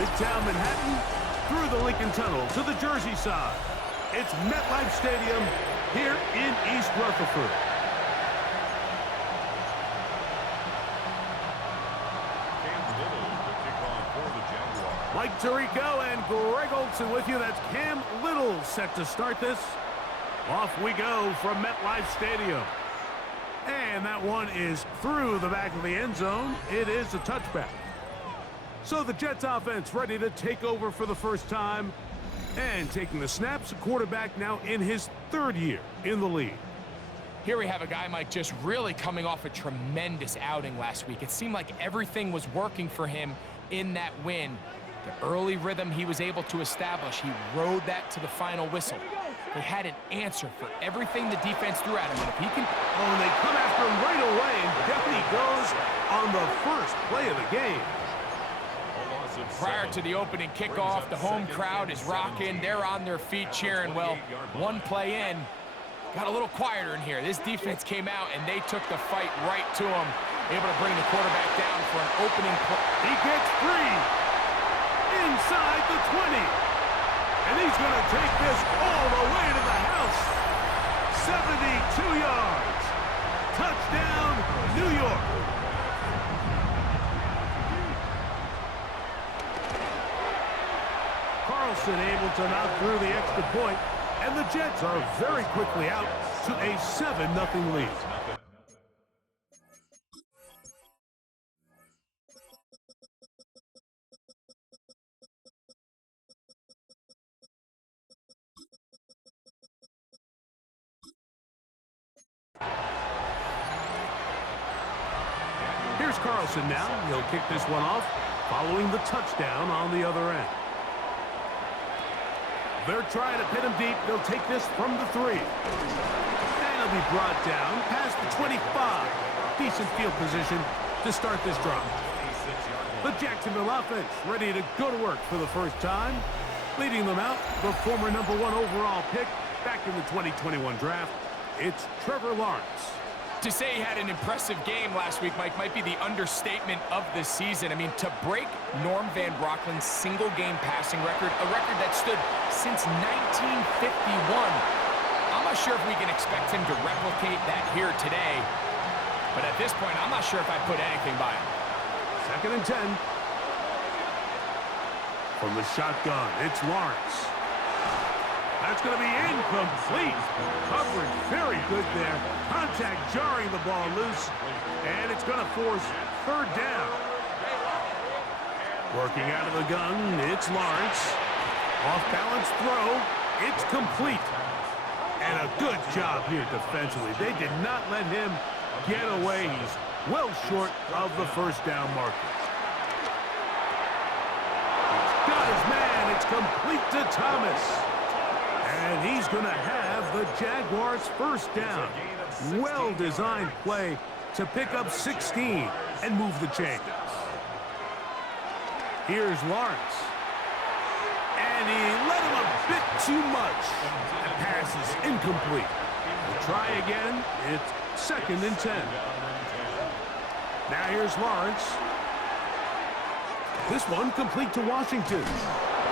Midtown Manhattan, through the Lincoln Tunnel to the Jersey side. It's MetLife Stadium here in East Rutherford. Mike Tirico and Greg Olson with you. That's Cam Little set to start this. Off we go from MetLife Stadium. And that one is through the back of the end zone. It is a touchback. So the Jets offense ready to take over for the first time. And taking the snaps, a quarterback now in his third year in the league. Here we have a guy, Mike, just really coming off a tremendous outing last week. It seemed like everything was working for him in that win. The early rhythm he was able to establish, he rode that to the final whistle. They had an answer for everything the defense threw at him. And if he can... Oh, and they come after him right away, and down he goes on the first play of the game. Prior to the opening kickoff, the home crowd is rocking. They're on their feet cheering. Well, one play in, got a little quieter in here. This defense came out, and they took the fight right to him, able to bring the quarterback down for an opening play. He gets free inside the 20. And he's going to take this all the way to the house. 72 yards. Touchdown, New York. Carlson able to knock through the extra point, and the Jets are very quickly out to a 7-0 lead. Here's Carlson now. He'll kick this one off following the touchdown on the other end. They're trying to pin him deep. They'll take this from the 3. And he'll be brought down past the 25. Decent field position to start this drive. The Jacksonville offense ready to go to work for the first time. Leading them out, the former #1 overall pick back in the 2021 draft. It's Trevor Lawrence. To say he had an impressive game last week, Mike, might be the understatement of the season. I mean, to break Norm Van Brocklin's single-game passing record, a record that stood since 1951, I'm not sure if we can expect him to replicate that here today. But at this point, I'm not sure if I put anything by him. 2nd and 10. From the shotgun, it's Lawrence. That's going to be incomplete. Coverage very good there. Contact jarring the ball loose. And it's going to force 3rd down. Working out of the gun, it's Lawrence. Off-balance throw. It's complete. And a good job here defensively. They did not let him get away. He's well short of the 1st down marker. He's got his man. It's complete to Thomas. And he's going to have the Jaguars' 1st down. Well-designed play to pick up 16 and move the chains. Here's Lawrence. And he let him a bit too much. That pass is incomplete. We'll try again. It's 2nd and 10. Now here's Lawrence. This one complete to Washington.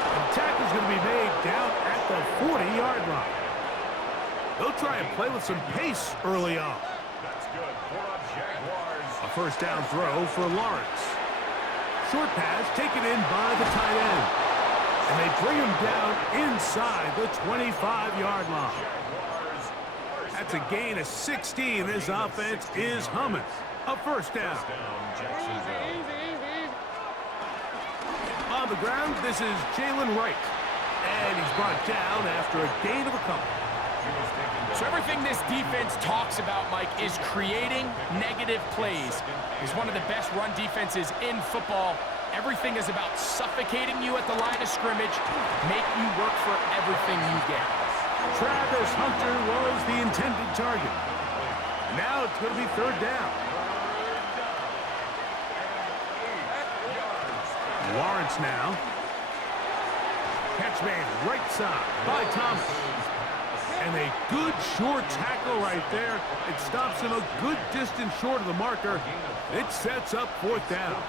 The tackle's going to be made down at the 40-yard line. They'll try and play with some pace early on. That's good for the Jaguars. A 1st down throw for Lawrence. Short pass taken in by the tight end. And they bring him down inside the 25-yard line. That's a gain of 16. This offense is humming. A 1st down. On the ground, this is Jalen Wright. And he's brought down after a gain of a couple. So everything this defense talks about, Mike, is creating negative plays. It's one of the best run defenses in football. Everything is about suffocating you at the line of scrimmage, make you work for everything you get. Travis Hunter was the intended target. Now it's going to be 3rd down. Lawrence now. Catch made right side by Thomas. And a good short tackle right there. It stops him a good distance short of the marker. It sets up 4th down.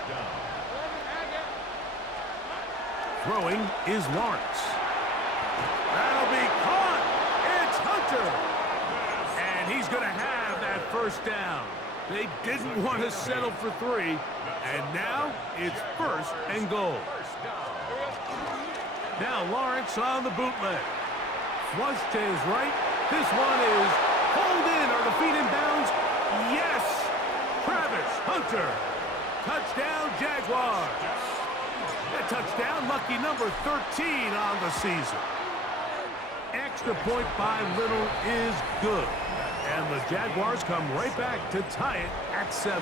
Throwing is Lawrence. That'll be caught. It's Hunter. And he's going to have that first down. They didn't want to settle for 3. And now it's 1st and goal. Now Lawrence on the bootleg. Flush to his right. This one is pulled in. Are the feet in bounds? Yes! Travis Hunter. Touchdown, Jaguars. That touchdown, lucky number 13 on the season. Extra point by Little is good. And the Jaguars come right back to tie it at 7.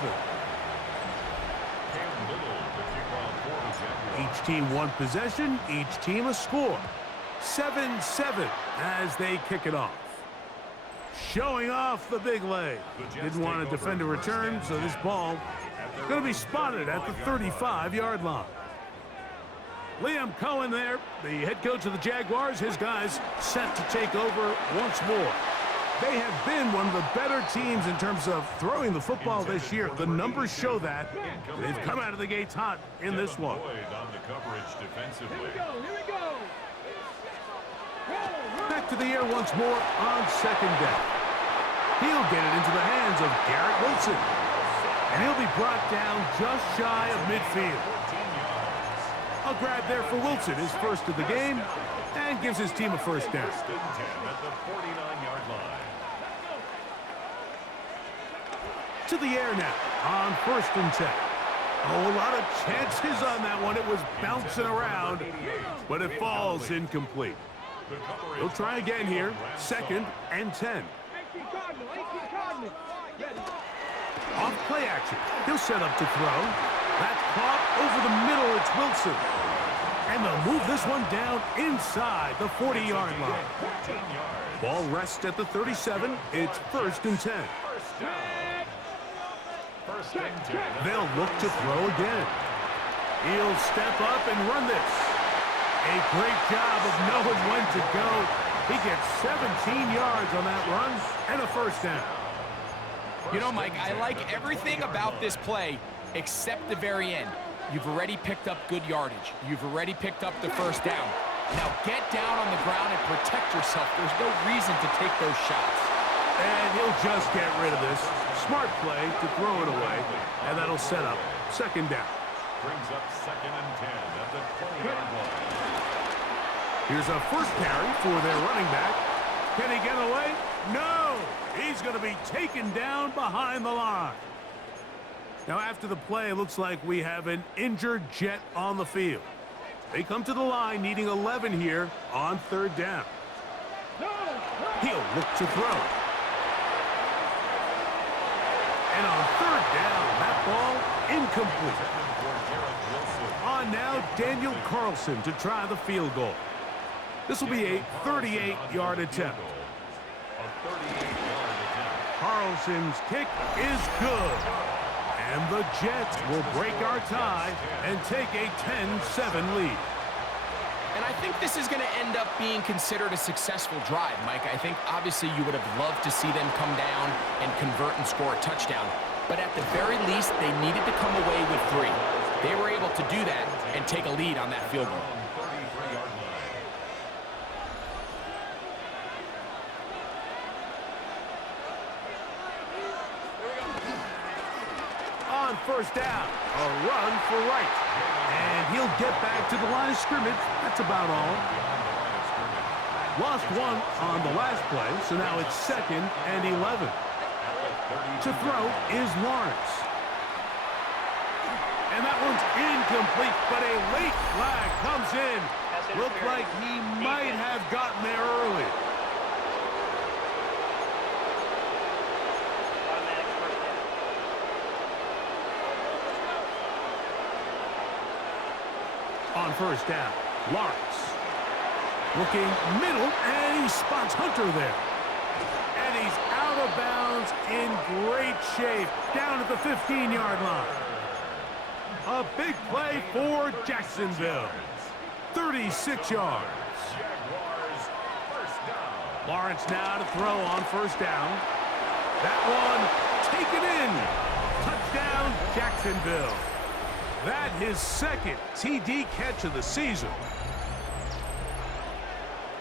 Each team one possession, each team a score. 7-7 as they kick it off. Showing off the big leg. Didn't want to defend a return, so this ball is going to be spotted at the 35-yard line. Liam Cohen there, the head coach of the Jaguars. His guys set to take over once more. They have been one of the better teams in terms of throwing the football this year. The numbers show that. They've come out of the gates hot in this one. Back to the air once more on 2nd down. He'll get it into the hands of Garrett Wilson. And he'll be brought down just shy of midfield. A grab there for Wilson, his first of the game, and gives his team a first down. To the air now on 1st and 10. Oh, a lot of chances on that one. It was bouncing around, but it falls incomplete. He'll try again here. 2nd and 10. Off play action. He'll set up to throw. That's caught over the middle. It's Wilson. And they'll move this one down inside the 40-yard line. Ball rests at the 37. It's 1st and 10. They'll look to throw again. He'll step up and run this. A great job of knowing when to go. He gets 17 yards on that run and a first down. You know, Mike, I like everything about this play except the very end. You've already picked up good yardage. You've already picked up the first down. Now get down on the ground and protect yourself. There's no reason to take those shots. And he'll just get rid of this. Smart play to throw it away. And that'll set up 2nd down. Brings up 2nd and 10 at the 20-yard line. Here's a first carry for their running back. Can he get away? No! He's going to be taken down behind the line. Now, after the play, it looks like we have an injured Jet on the field. They come to the line needing 11 here on 3rd down. He'll look to throw. And on 3rd down, that ball incomplete. On now, Daniel Carlson to try the field goal. This will be a 38-yard attempt. Carlson's kick is good. And the Jets will break our tie and take a 10-7 lead. And I think this is going to end up being considered a successful drive, Mike. I think obviously you would have loved to see them come down and convert and score a touchdown. But at the very least, they needed to come away with 3. They were able to do that and take a lead on that field goal. On 1st down, a run for right. And he'll get back to the line of scrimmage. That's about all. Lost one on the last play, so now it's 2nd and 11. To throw is Lawrence. And that one's incomplete, but a late flag comes in. Looked like he might have gotten there early. On 1st down, Lawrence looking middle, and he spots Hunter there. And he's out of bounds in great shape down at the 15-yard line. A big play for Jacksonville. 36 yards. Lawrence now to throw on 1st down. That one taken in. Touchdown, Jacksonville. That his second TD catch of the season.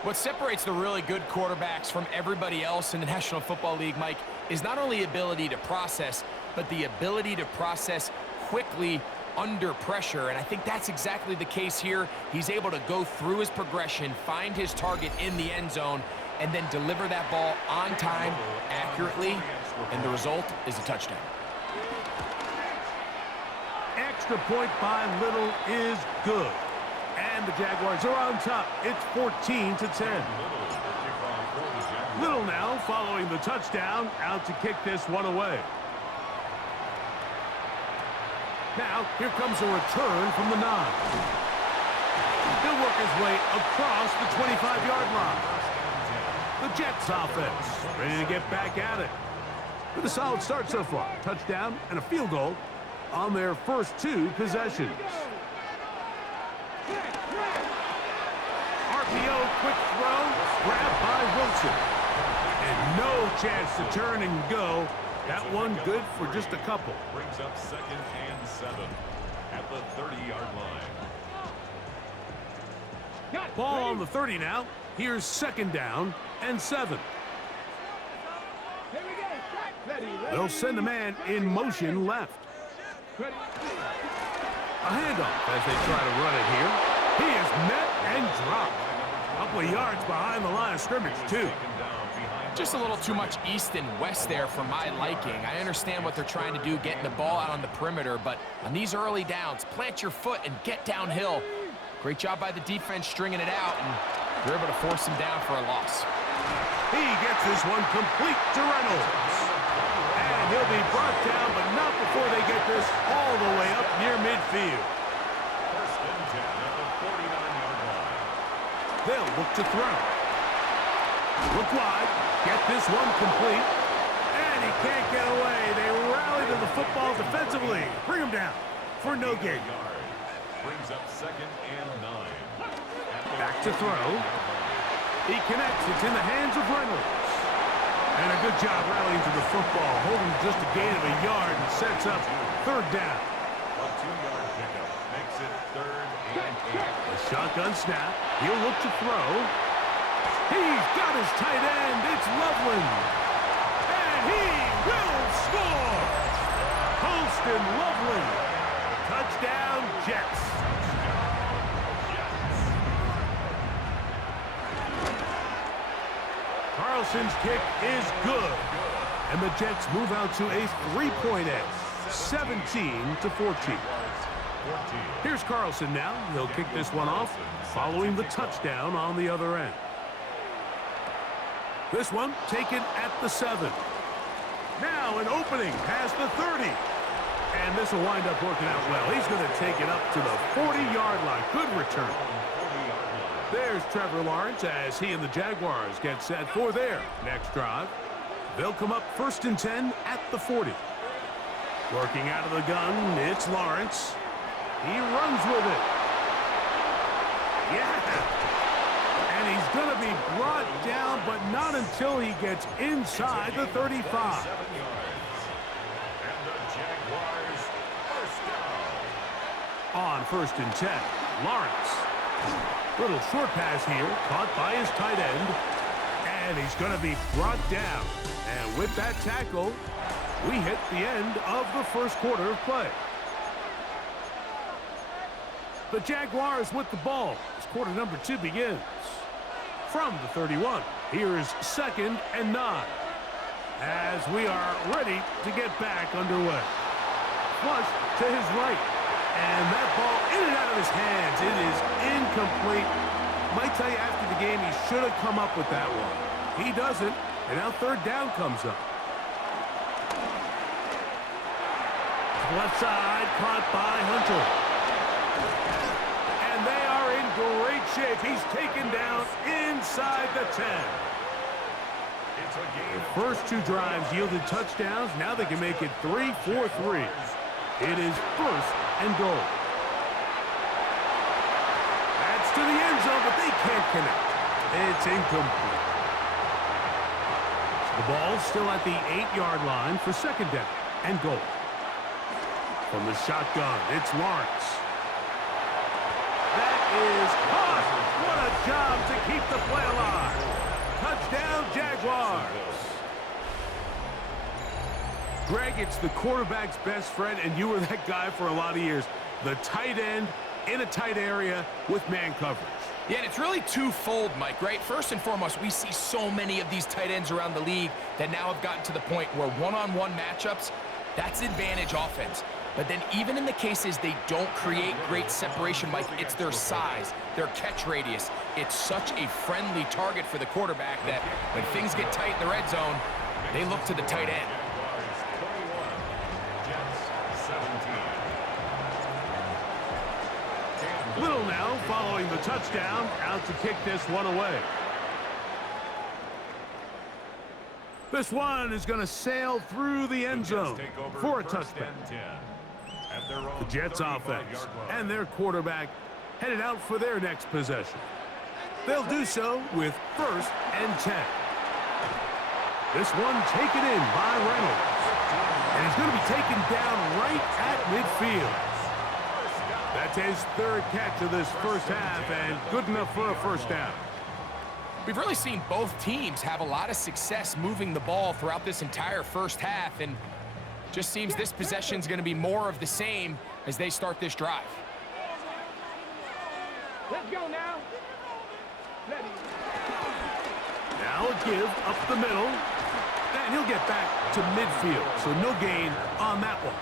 What separates the really good quarterbacks from everybody else in the National Football League, Mike, is not only ability to process, but the ability to process quickly under pressure. And I think that's exactly the case here. He's able to go through his progression, find his target in the end zone, and then deliver that ball on time, accurately, and the result is a touchdown. Extra point by Little is good. And the Jaguars are on top. It's 14-10. Little now following the touchdown, out to kick this one away. Now, here comes a return from the 9. He'll work his way across the 25-yard line. The Jets offense ready to get back at it. With a solid start so far. Touchdown and a field goal on their first 2 possessions. RPO, quick throw, grabbed by Wilson. And no chance to turn and go. That one good for just a couple. Brings up 2nd and 7 at the 30-yard line. Ball on the 30 now. Here's 2nd down and 7. They'll send a man in motion left. A handoff as they try to run it here. He is met and dropped. A couple of yards behind the line of scrimmage, too. Just a little too much east and west there for my liking. I understand what they're trying to do, getting the ball out on the perimeter, but on these early downs, plant your foot and get downhill. Great job by the defense stringing it out, and they're able to force him down for a loss. He gets this one complete to Reynolds. And he'll be brought down, but not before they get this all the way up near midfield. 1st and 10 at the 49-yard line. They'll look to throw. Look wide. Get this one complete. And he can't get away. They rally to the football defensively. Bring him down for no gain. Brings up 2nd and 9. Back to throw. He connects. It's in the hands of Reynolds. And a good job rallying to the football. Holding just a gain of a yard and sets up 3rd down. A 2-yard pickup makes it 3rd and 8. A shotgun snap. He'll look to throw. He's got his tight end. It's Loveland. And he will score. Colston Loveland. Touchdown, Jets. Carlson's kick is good. And the Jets move out to a 3-point edge. 17-14. Here's Carlson now. He'll kick this one off following the touchdown on the other end. This one taken at the 7. Now an opening past the 30. And this will wind up working out well. He's going to take it up to the 40-yard line. Good return. There's Trevor Lawrence as he and the Jaguars get set for their next drive. They'll come up 1st and 10 at the 40. Working out of the gun, it's Lawrence. He runs with it. Yeah. And he's going to be brought down, but not until he gets inside the 35. 7 yards. And the Jaguars first down. On 1st and 10, Lawrence. Little short pass here, caught by his tight end. And he's going to be brought down. And with that tackle, we hit the end of the first quarter of play. The Jaguars with the ball as quarter number 2 begins. From the 31, here's 2nd and 9. As we are ready to get back underway. Flush to his right. And that ball in and out of his hands. It is incomplete. Might tell you after the game he should have come up with that one. He doesn't, and now 3rd down comes up. Left side, caught by Hunter. And they are in great shape. He's taken down inside the 10. The first 2 drives yielded touchdowns. Now they can make it 3-4-3. It is 1st and goal. That's to the end zone, but they can't connect. It's incomplete. The ball's still at the 8-yard line for 2nd down and goal. From the shotgun, it's Lawrence. That is caught. What a job to keep the play alive. Touchdown, Jaguars. Greg, it's the quarterback's best friend, and you were that guy for a lot of years. The tight end in a tight area with man coverage. Yeah, and it's really twofold, Mike, right? First and foremost, we see so many of these tight ends around the league that now have gotten to the point where one-on-one matchups, that's advantage offense. But then even in the cases they don't create great separation, Mike, it's their size, their catch radius. It's such a friendly target for the quarterback that when things get tight in the red zone, they look to the tight end. Little now following the touchdown, out to kick this one away. This one is going to sail through the end zone for a touchdown. The Jets offense and their quarterback headed out for their next possession. They'll do so with 1st and 10. This one taken in by Reynolds. And he's going to be taken down right at midfield. That's his 3rd catch of this first half, and good enough for a first down. We've really seen both teams have a lot of success moving the ball throughout this entire first half, and just seems this possession is going to be more of the same as they start this drive. Let's go now. Now a give up the middle, and he'll get back to midfield, so no gain on that one.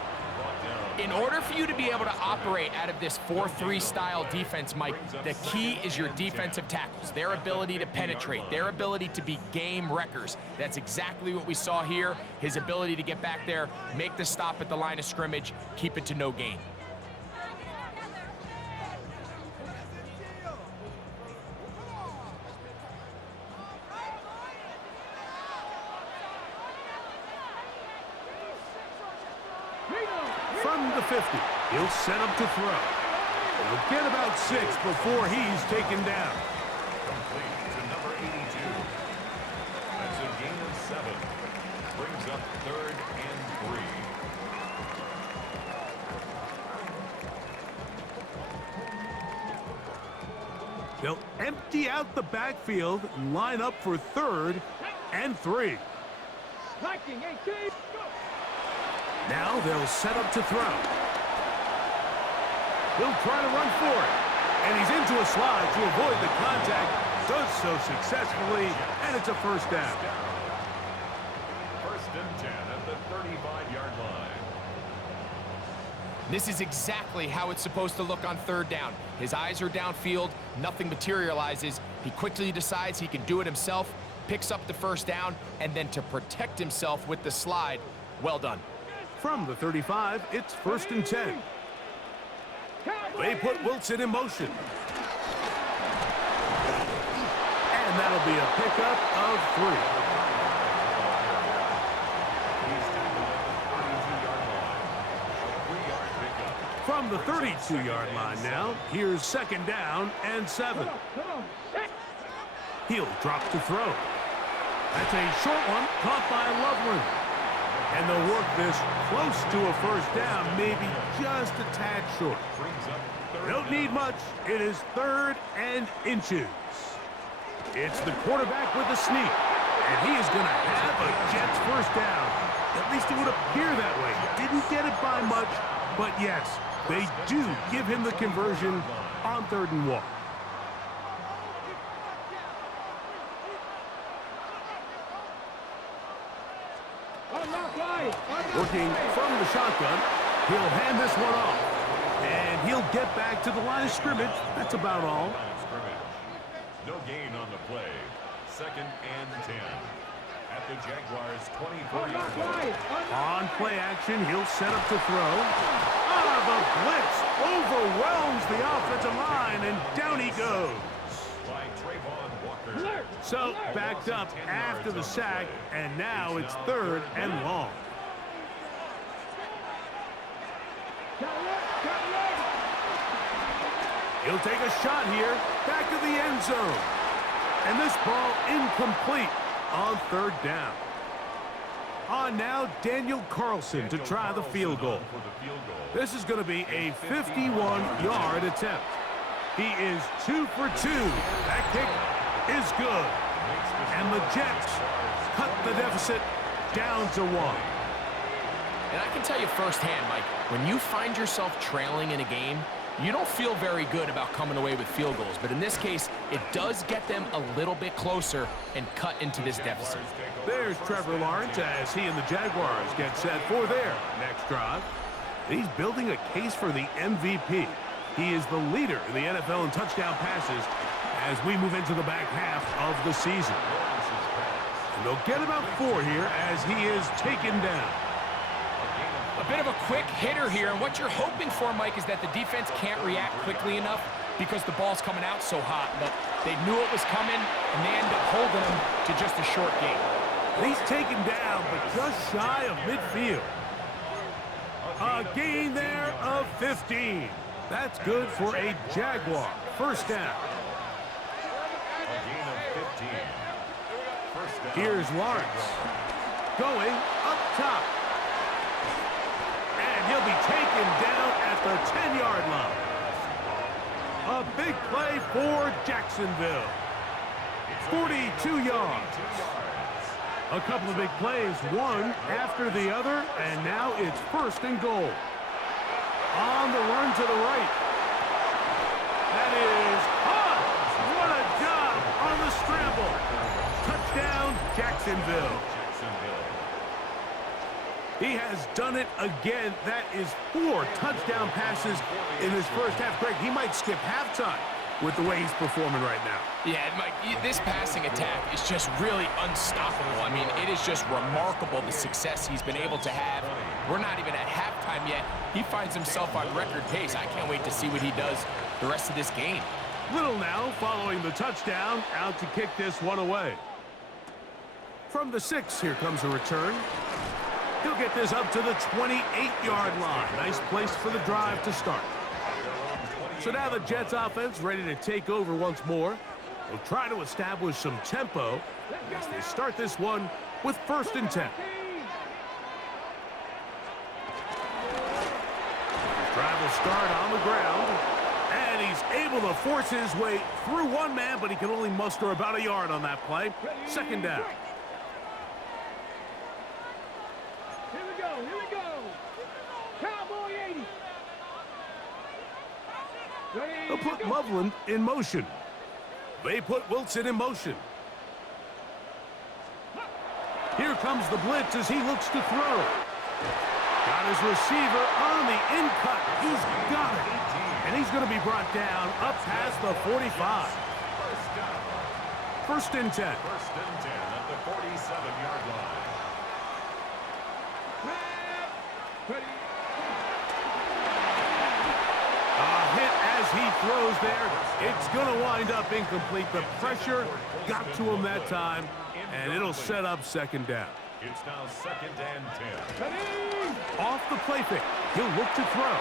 In order for you to be able to operate out of this 4-3 style defense, Mike, the key is your defensive tackles, their ability to penetrate, their ability to be game wreckers. That's exactly what we saw here, his ability to get back there, make the stop at the line of scrimmage, keep it to no gain. From the 50, he'll set up to throw. He'll get about 6 before he's taken down. Complete to number 82. That's a gain of 7. Brings up 3rd and 3. They'll empty out the backfield and line up for 3rd and 3. Liking 18. Now they'll set up to throw. He'll try to run for it. And he's into a slide to avoid the contact. Does so successfully, and it's a first down. 1st and 10 at the 35-yard line. This is exactly how it's supposed to look on 3rd down. His eyes are downfield, nothing materializes. He quickly decides he can do it himself, picks up the first down, and then to protect himself with the slide, well done. From the 35, it's 1st and 10. They put Wilson in motion. And that'll be a pickup of 3. He's tackled at the 32-yard line. A 3-yard pickup. From the 32-yard line now, here's 2nd down and 7. He'll drop to throw. That's a short one caught by Loveland. And they'll work this close to a first down, maybe just a tad short. Don't need much. It is 3rd and inches. It's the quarterback with the sneak. And he is going to have a Jets first down. At least it would appear that way. Didn't get it by much, but yes, they do give him the conversion on 3rd and 1. Working from the shotgun, he'll hand this one off. And he'll get back to the line of scrimmage. That's about all. No gain on the play. 2nd and 10. At the Jaguars' 24-yard line. On play action, he'll set up to throw. The blitz overwhelms the offensive line, and down he goes. So backed up after the sack, and now it's 3rd and long. He'll take a shot here, back to the end zone. And this ball incomplete on 3rd down. On now, Daniel Carlson to try the field goal. This is going to be a 51-yard attempt. He is 2 for 2. That kick is good. And the Jets cut the deficit down to 1. And I can tell you firsthand, Mike, when you find yourself trailing in a game, you don't feel very good about coming away with field goals. But in this case, it does get them a little bit closer and cut into this deficit. There's Trevor Lawrence as he and the Jaguars get set for their next drive. He's building a case for the MVP. He is the leader in the NFL in touchdown passes as we move into the back half of the season. And they'll get about 4 here as he is taken down. A bit of a quick hitter here, and what you're hoping for, Mike, is that the defense can't react quickly enough because the ball's coming out so hot. But they knew it was coming, and they end up holding him to just a short gain. He's taken down, but just shy of midfield. A gain there of 15. That's good for a Jaguar. First down. A gain of 15. First down. Here's Lawrence going up top. And he'll be taken down at the 10-yard line. A big play for Jacksonville. 42 yards. A couple of big plays, one after the other, and now it's 1st and goal. On the run to the right. That is caught. What a job on the scramble. Touchdown, Jacksonville. He has done it again. That is 4 touchdown passes in his first half. Greg, he might skip halftime with the way he's performing right now. Yeah, Mike, this passing attack is just really unstoppable. I mean, it is just remarkable the success he's been able to have. We're not even at halftime yet. He finds himself on record pace. I can't wait to see what he does the rest of this game. Little now following the touchdown, out to kick this one away. From the 6, here comes a return. He'll get this up to the 28-yard line. Nice place for the drive to start. So now the Jets offense ready to take over once more. They'll try to establish some tempo as they start this one with 1st and 10. Drive will start on the ground. And he's able to force his way through one man, but he can only muster about a yard on that play. 2nd down. Here we go, here we go. Cowboy 80. They'll put Loveland in motion. They put Wilson in motion. Here comes the blitz as he looks to throw. Got his receiver on the in-cut. He's got it. And he's going to be brought down up past the 45. 1st and 10. 1st and 10 at the 47-yard line. A hit as he throws there. It's going to wind up incomplete. The pressure got to him that time, and it'll set up 2nd down. It's now 2nd and 10. Off the play fake. He'll look to throw.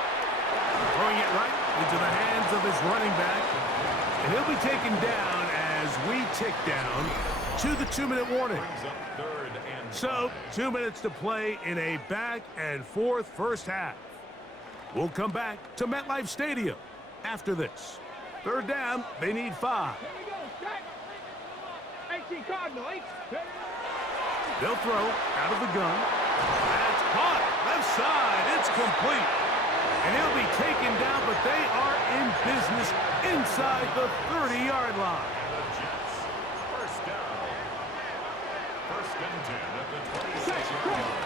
Throwing it right into the hands of his running back. And he'll be taken down as we tick down to the 2-minute warning. So, 2 minutes to play in a back-and-forth first half. We'll come back to MetLife Stadium after this. 3rd down, they need 5. Here we go, strike. 18 Cardinal, 8. They'll throw out of the gun. That's caught. Left side. It's complete. And he'll be taken down, but they are in business inside the 30-yard line. The Jets. First down. 1st and 10 at the 26-yard line.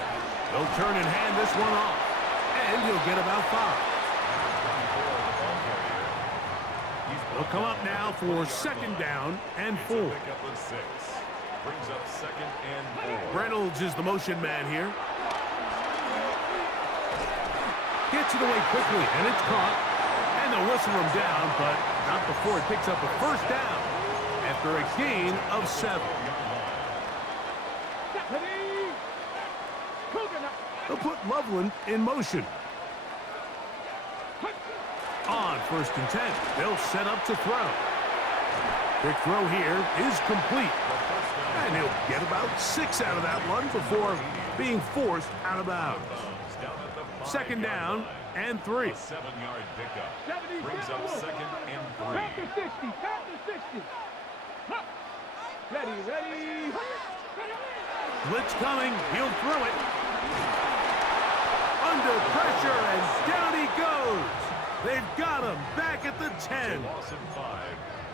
They'll turn and hand this one off. And he'll get about 5. They'll come up now for 2nd down and 4. Pick up with 6. Brings up 2nd and 4. Reynolds is the motion man here. Gets it away quickly, and it's caught. And they'll whistle him down, but not before he picks up a 1st down after a gain of 7. They'll put Loveland in motion. On 1st and 10, they'll set up to throw. Quick throw here is complete. And he'll get about 6 out of that one before being forced out of bounds. Second down and 3. A 7-yard pickup. Brings up second and 3. Count to 60. Count to 60. Huh. Ready. Blitz coming. He'll throw it. Under pressure, and down he goes. They've got him back at the 10. Loss of 5.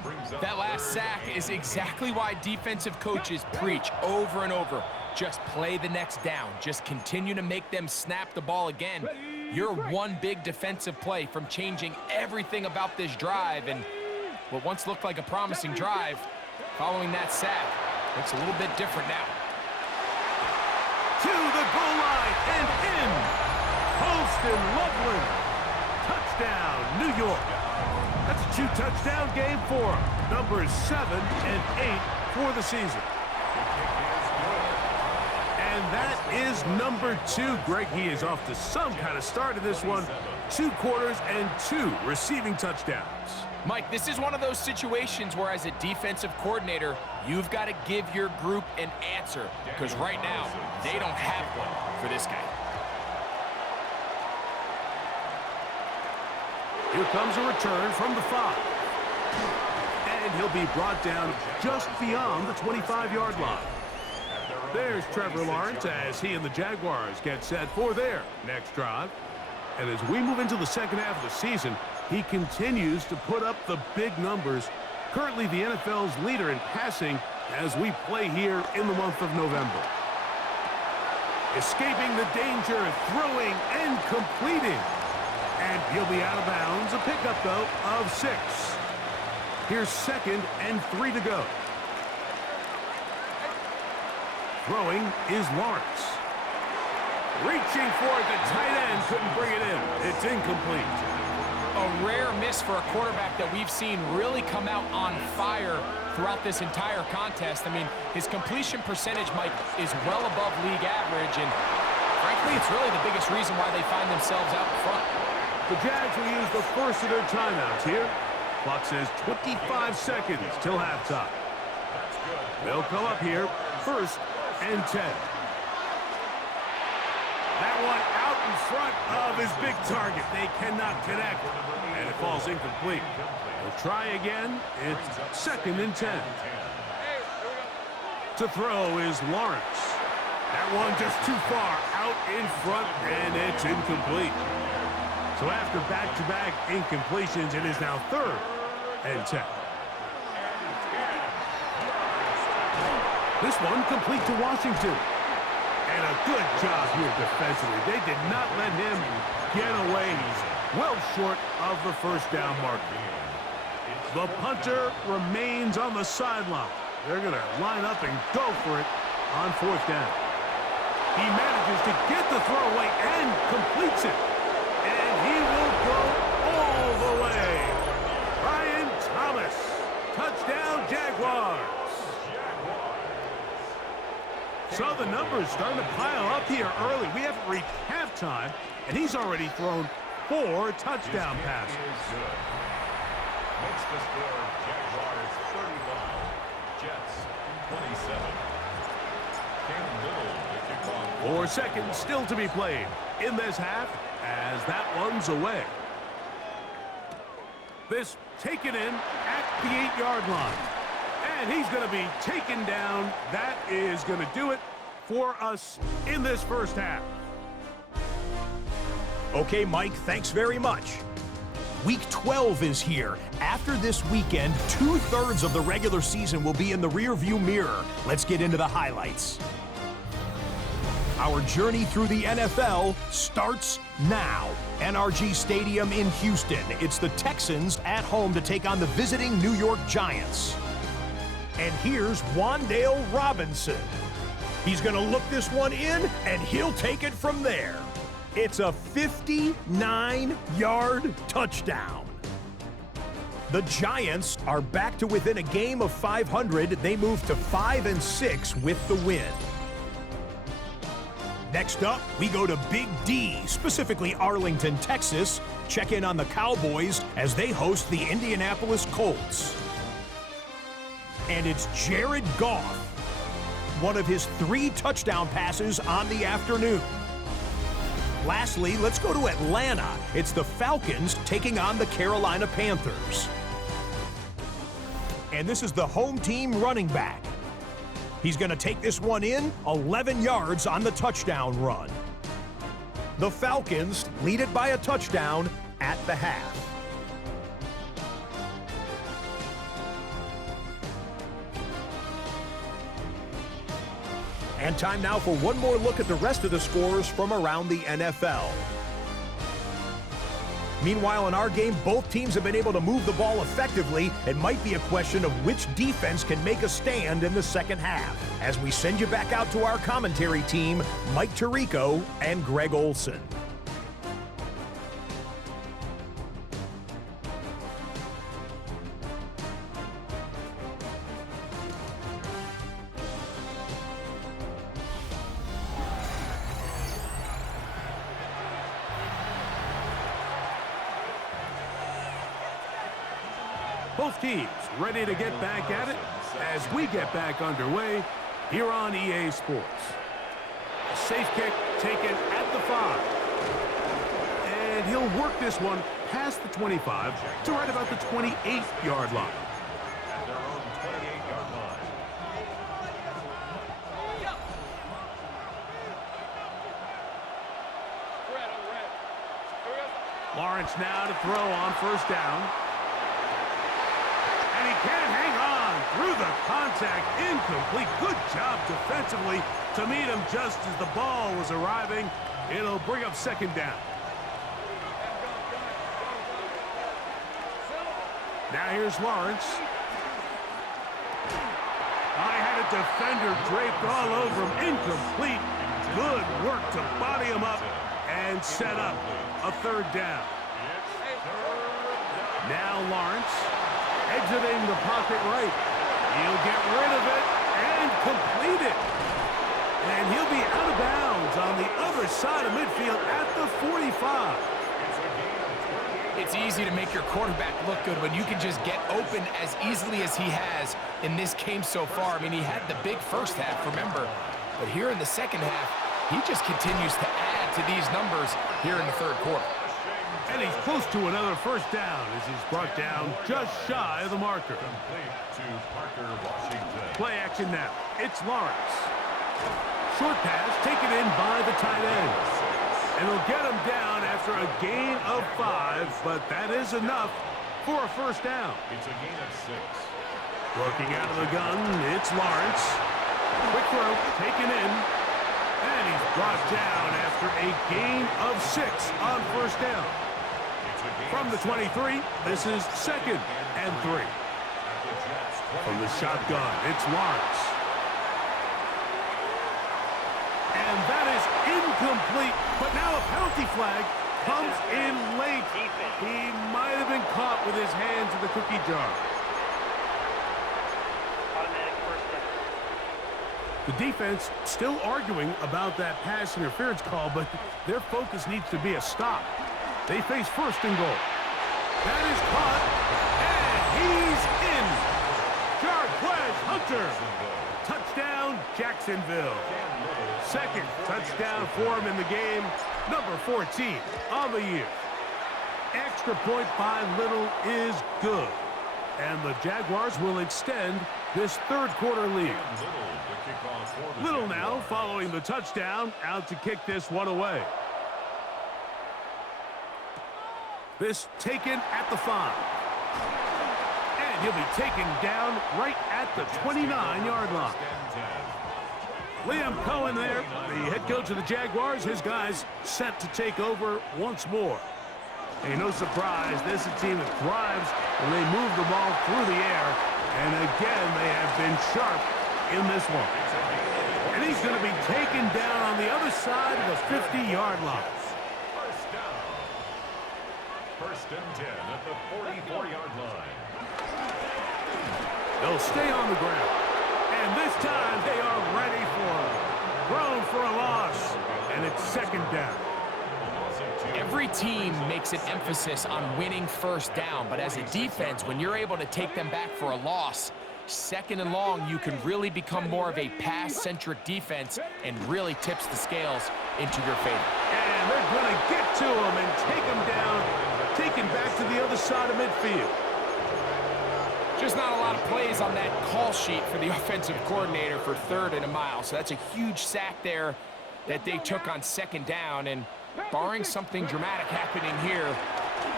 Brings up That last sack is exactly why defensive coaches preach over and over. Just play the next down. Just continue to make them snap the ball again. You're one big defensive play from changing everything about this drive, and what once looked like a promising drive, following that sack, looks a little bit different now. To the goal line and in. Holston Loveland. Touchdown, New York. That's a 2-touchdown game for him. Numbers 7 and 8 for the season. And that is number 2. Greg, he is off to some kind of start in this one. 2 quarters and 2 receiving touchdowns. Mike, this is one of those situations where as a defensive coordinator, you've got to give your group an answer, because right now, they don't have one for this guy. Here comes a return from the 5. And he'll be brought down just beyond the 25-yard line. There's Trevor Lawrence as he and the Jaguars get set for their next drive. And as we move into the second half of the season, he continues to put up the big numbers. Currently the NFL's leader in passing as we play here in the month of November. Escaping the danger, throwing and completing. And he'll be out of bounds. A pickup, though, of 6. Here's second and 3 to go. Throwing is Lawrence. Reaching for it, the tight end couldn't bring it in. It's incomplete. A rare miss for a quarterback that we've seen really come out on fire throughout this entire contest. I mean, his completion percentage, Mike, is well above league average, and frankly, it's really the biggest reason why they find themselves out in front. The Jags will use the first of their timeouts here. Clock says 25 seconds till halftime. They'll come up here, first and 10. That one out in front of his big target. They cannot connect, and it falls incomplete. They'll try again. It's second and 10. To throw is Lawrence. That one just too far out in front, and it's incomplete. So after back-to-back incompletions, it is now third and 10. This one complete to Washington. And a good job here defensively. They did not let him get away. He's well short of the first down marker. The punter remains on the sideline. They're going to line up and go for it on 4th down. He manages to get the throw away and completes it. And he will go all the way. Brian Thomas. Touchdown, Jaguars. So the numbers starting to pile up here early. We haven't reached halftime, and he's already thrown 4 touchdown passes. Makes the score Jaguars 35, Jets 27. Cam Little, the kickoff. 4 seconds still to be played in this half as that one's away. This taken in at the 8-yard line. And he's going to be taken down. That is going to do it for us in this first half. Okay, Mike, thanks very much. Week 12 is here. After this weekend, 2/3 of the regular season will be in the rearview mirror. Let's get into the highlights. Our journey through the NFL starts now. NRG Stadium in Houston. It's the Texans at home to take on the visiting New York Giants. And here's Wan'Dale Robinson. He's going to look this one in, and he'll take it from there. It's a 59-yard touchdown. The Giants are back to within a game of 500. They move to 5-6 with the win. Next up, we go to Big D, specifically Arlington, Texas. Check in on the Cowboys as they host the Indianapolis Colts. And it's Jared Goff. one of his 3 touchdown passes on the afternoon. Lastly, let's go to Atlanta. It's the Falcons taking on the Carolina Panthers. And this is the home team running back. He's going to take this one in, 11 yards on the touchdown run. The Falcons lead it by a touchdown at the half. And time now for one more look at the rest of the scores from around the NFL. Meanwhile, in our game, both teams have been able to move the ball effectively. It might be a question of which defense can make a stand in the second half. As we send you back out to our commentary team, Mike Tirico and Greg Olson. Both teams ready to get back at it as we get back underway here on EA Sports. A safe kick taken at the 5. And he'll work this one past the 25 to right about the 28-yard line. At their own 28-yard line. Lawrence now to throw on first down. And he can't hang on through the contact. Incomplete. Good job defensively to meet him just as the ball was arriving. It'll bring up second down. Now here's Lawrence. I had a defender draped all over him. Incomplete. Good work to body him up and set up a third down. Now Lawrence exiting the pocket right. He'll get rid of it and complete it. And he'll be out of bounds on the other side of midfield at the 45. It's easy to make your quarterback look good when you can just get open as easily as he has in this game so far. I mean, he had the big first half, remember. But here in the second half, he just continues to add to these numbers here in the third quarter. And he's close to another first down as he's brought down just shy of the marker. Complete to Parker Washington. Play action now. It's Lawrence. Short pass taken in by the tight end. And he'll get him down after a gain of 5, but that is enough for a first down. It's a gain of 6. Working out of the gun, it's Lawrence. Quick throw, taken in. And he's brought down after a gain of 6 on first down. From the 23, this is second and 3. From the shotgun, it's Lawrence. And that is incomplete, but now a penalty flag comes in late. He might have been caught with his hands in the cookie jar. The defense still arguing about that pass interference call, but their focus needs to be a stop. They face first and goal. That is caught, and he's in. Jarquez Hunter. Touchdown, Jacksonville. Second touchdown for him in the game. Number 14 on the year. Extra point by Little is good. And the Jaguars will extend this third quarter lead. Little now following the touchdown, out to kick this one away. This taken at the 5. And he'll be taken down right at the 29-yard line. Liam Cohen there, the head coach of the Jaguars. His guys set to take over once more. And no surprise, this is a team that thrives when they move the ball through the air. And again, they have been sharp in this one. And he's going to be taken down on the other side of the 50-yard line. First down. First and 10 at the 44-yard line. They'll stay on the ground. And this time they are ready for him. Thrown for a loss. And it's second down. Every team makes an emphasis on winning first down, but as a defense, when you're able to take them back for a loss, second and long, you can really become more of a pass-centric defense and really tips the scales into your favor. And they're going to get to him and take him down, taken back to the other side of midfield. Just not a lot of plays on that call sheet for the offensive coordinator for 3rd and a mile. So that's a huge sack there that they took on 2nd down. And barring something dramatic happening here,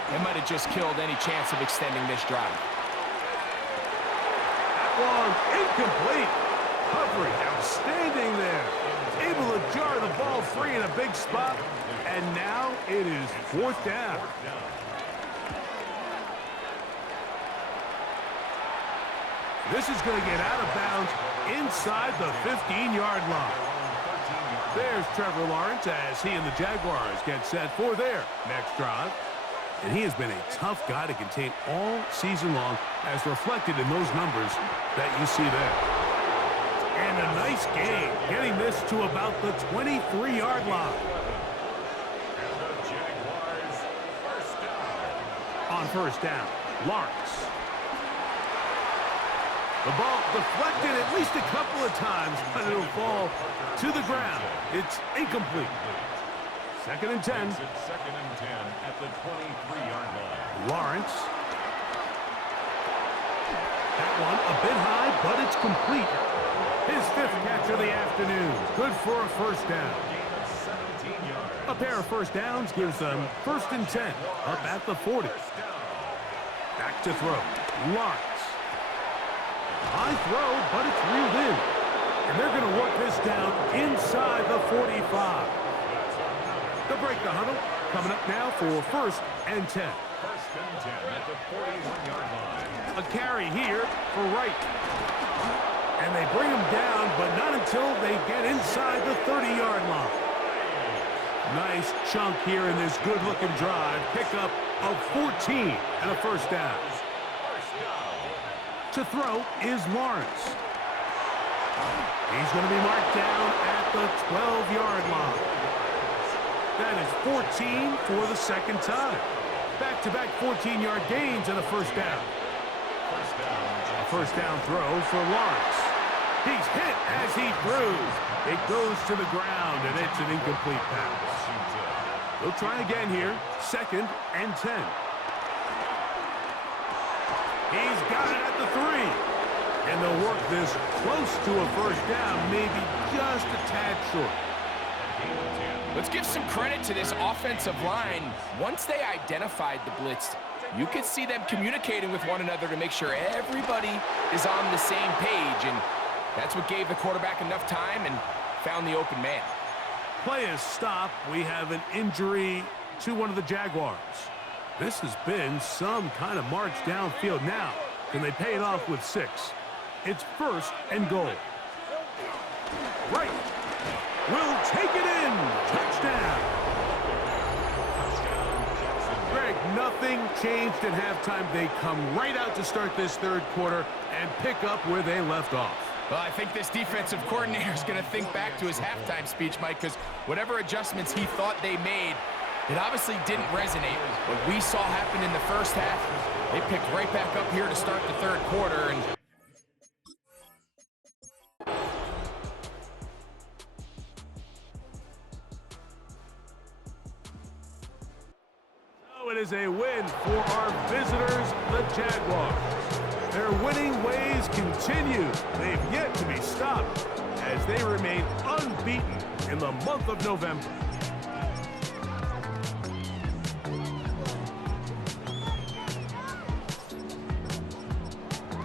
they might have just killed any chance of extending this drive. That one incomplete. Coverage outstanding there. Able to jar the ball free in a big spot. And now it is 4th down. This is going to get out of bounds inside the 15-yard line. There's Trevor Lawrence as he and the Jaguars get set for their next drive. And he has been a tough guy to contain all season long, as reflected in those numbers that you see there. And a nice gain, getting this to about the 23-yard line. On 1st down, Lawrence. The ball deflected at least a couple of times, but it'll fall to the ground. It's incomplete. 2nd and 10. 2nd and 10 at the 23-yard line. Lawrence. That one a bit high, but it's complete. His 5th catch of the afternoon. Good for a 1st down. A pair of 1st downs gives them 1st and 10 up at the 40. Back to throw. Lawrence. High throw, but it's reeled in. And they're going to work this down inside the 45. They'll break the huddle. Coming up now for 1st and 10. 1st and 10 at the 41-yard line. A carry here for Wright. And they bring him down, but not until they get inside the 30-yard line. Nice chunk here in this good-looking drive. Pickup of 14 and a 1st down. To throw is Lawrence. He's going to be marked down at the 12-yard line. That is 14 for the 2nd time. Back-to-back 14-yard gains and a 1st down. A 1st down throw for Lawrence. He's hit as he throws. It goes to the ground, and it's an incomplete pass. They'll try again here. 2nd and 10. He's got it at the 3. And they'll work this close to a 1st down, maybe just a tad short. Let's give some credit to this offensive line. Once they identified the blitz, you could see them communicating with one another to make sure everybody is on the same page. And that's what gave the quarterback enough time and found the open man. Play is stopped. We have an injury to one of the Jaguars. This has been some kind of march downfield now. Can they pay it off with 6? It's 1st and goal. Right. Will take it in. Touchdown. Greg, nothing changed at halftime. They come right out to start this 3rd quarter and pick up where they left off. Well, I think this defensive coordinator is going to think back to his halftime speech, Mike, because whatever adjustments he thought they made, it obviously didn't resonate. What we saw happen in the 1st half, they picked right back up here to start the 3rd quarter. And so it is a win for our visitors, the Jaguars. Their winning ways continue. They've yet to be stopped as they remain unbeaten in the month of November.